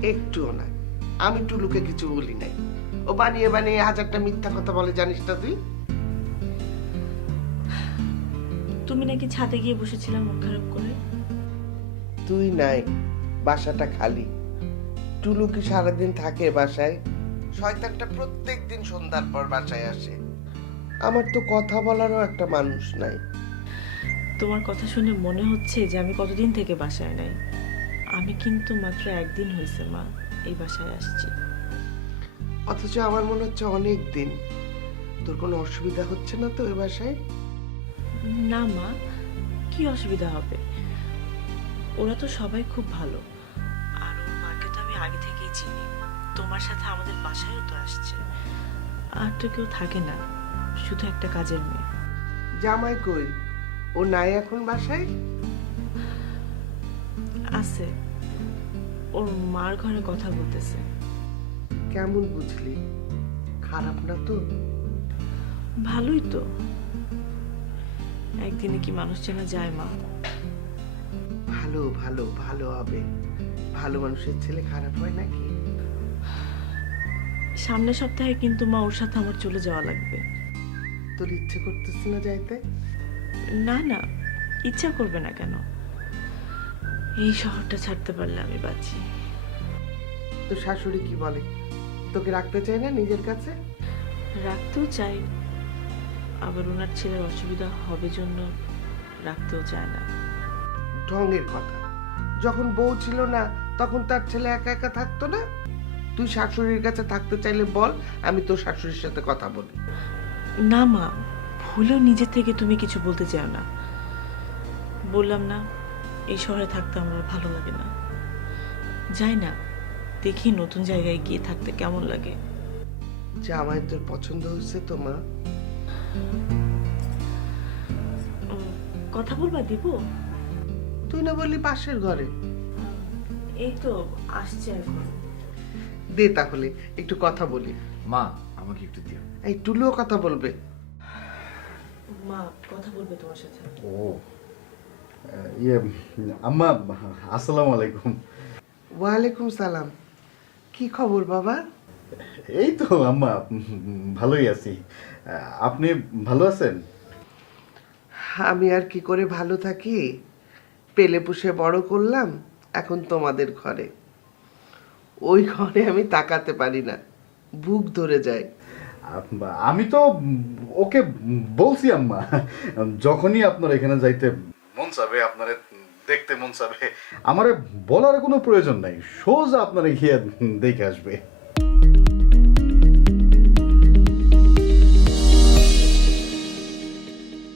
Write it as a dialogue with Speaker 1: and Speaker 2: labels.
Speaker 1: একটুও না। আমি টুলুকে কিছু বলি নাই। ও বানিয়ে বানিয়ে হাজারটা মিথ্যা কথা বলে, জানিস না তুই?
Speaker 2: তুমি নাকি ছাদে গিয়ে বসেছিলাম মন খারাপ করে।
Speaker 1: তুই নাই, বাসাটা খালি। টুলু কি সারাদিন থাকে বাসায়? শয়তানটা প্রত্যেক দিন সন্ধ্যার পর বাসায় আসে। আমার তো কথা বলারও একটা মানুষ নাই।
Speaker 2: তোমার কথা শুনে মনে হচ্ছে যে আমি কতদিন থেকে বাসায় নাই। আমি কিন্তু মাত্র একদিন হয়েছে মা এই বাসায় আসছি।
Speaker 1: অথচ আমার মনে হচ্ছে অনেক দিন। তোর কোনো অসুবিধা হচ্ছে না তো ওই বাসায়?
Speaker 2: না মা, কি অসুবিধা হবে? ওরা তো সবাই খুব ভালো। আর ওর মাকে তো আমি আগে থেকেই চিনি। তোমার সাথে আমাদের বাসায়ও তো আসছে। আর তো কেউ থাকে না, শুধু একটা কাজের মেয়ে।
Speaker 1: জামাই কই? ও নাই এখন বাসায়?
Speaker 2: আছে, ওর মার ঘরে কথা বলতেছে।
Speaker 1: কেমন বুঝলি? খারাপ না তো?
Speaker 2: ভালোই তো। একদিনে কি মানুষ চেনা যায় মা?
Speaker 1: ভালো ভালো ভালো হবে। ভালো মানুষের ছেলে খারাপ হয় নাকি?
Speaker 2: সামনের সপ্তাহে কিন্তু মা ওর সাথে আমার চলে যাওয়া লাগবে।
Speaker 1: তোর ইচ্ছে করতেছে না যাইতে?
Speaker 2: না না, ইচ্ছা করবে না কেন? এই শহরটা ছাড়তে পারলে আমি বাঁচি।
Speaker 1: তোর শাশুড়ি কি বলে? তোকে রাখতে চায় না নিজের কাছে?
Speaker 2: রাখতেও চাই, আবার ওনার ছেলের অসুবিধা হবে জন্য রাখতেও চায় না।
Speaker 1: ঢঙের কথা। যখন বউ ছিল না তখন তার ছেলে একা একা থাকতো না? তুই শাশুড়ির কাছে থাকতে চাইলে বল, আমি তোর শাশুড়ির সাথে কথা বলি।
Speaker 2: না মা, ভুলেও নিজে থেকে তুমি কিছু বলতে চাও না। বললাম না, এই শহরে থাকতে আমার আর ভালো লাগে না। যাই না, দেখি নতুন জায়গায় গিয়ে থাকতে কেমন লাগে।
Speaker 1: জামাই তোর পছন্দ হয়েছে তো মা?
Speaker 2: কথা বলবা দিব?
Speaker 1: তুই না বললি পাশের ঘরে?
Speaker 2: এই তো আসছে এখন।
Speaker 1: দে তাহলে একটু কথা বলি।
Speaker 3: মা, আমাকে একটু দিও।
Speaker 1: এই টুলুও কথা বলবে।
Speaker 2: মা কথা বলবে তোমার সাথে।
Speaker 3: ও ইয়ে, আম্মা, আসসালামু আলাইকুম।
Speaker 1: ওয়ালাইকুম সালাম। কি খবর বাবা?
Speaker 3: এই তো আম্মা, ভালোই আছি। আপনি ভালো আছেন?
Speaker 1: আমি আর কি করে ভালো থাকি? পেলে পুষে বড় করলাম, এখন তোমাদের ঘরে। ওই ঘরে আমি তাকাতে পারি না, বুক ধরে যায়।
Speaker 3: আমি তো ওকে বলছি আম্মা, যখনই আপনার এখানে যাইতে মন চাবে, আপনারে দেখতে মন চাবে, আমারে বলার কোনো প্রয়োজন নাই, সোজা আপনারে গিয়ে দেখে আসবে।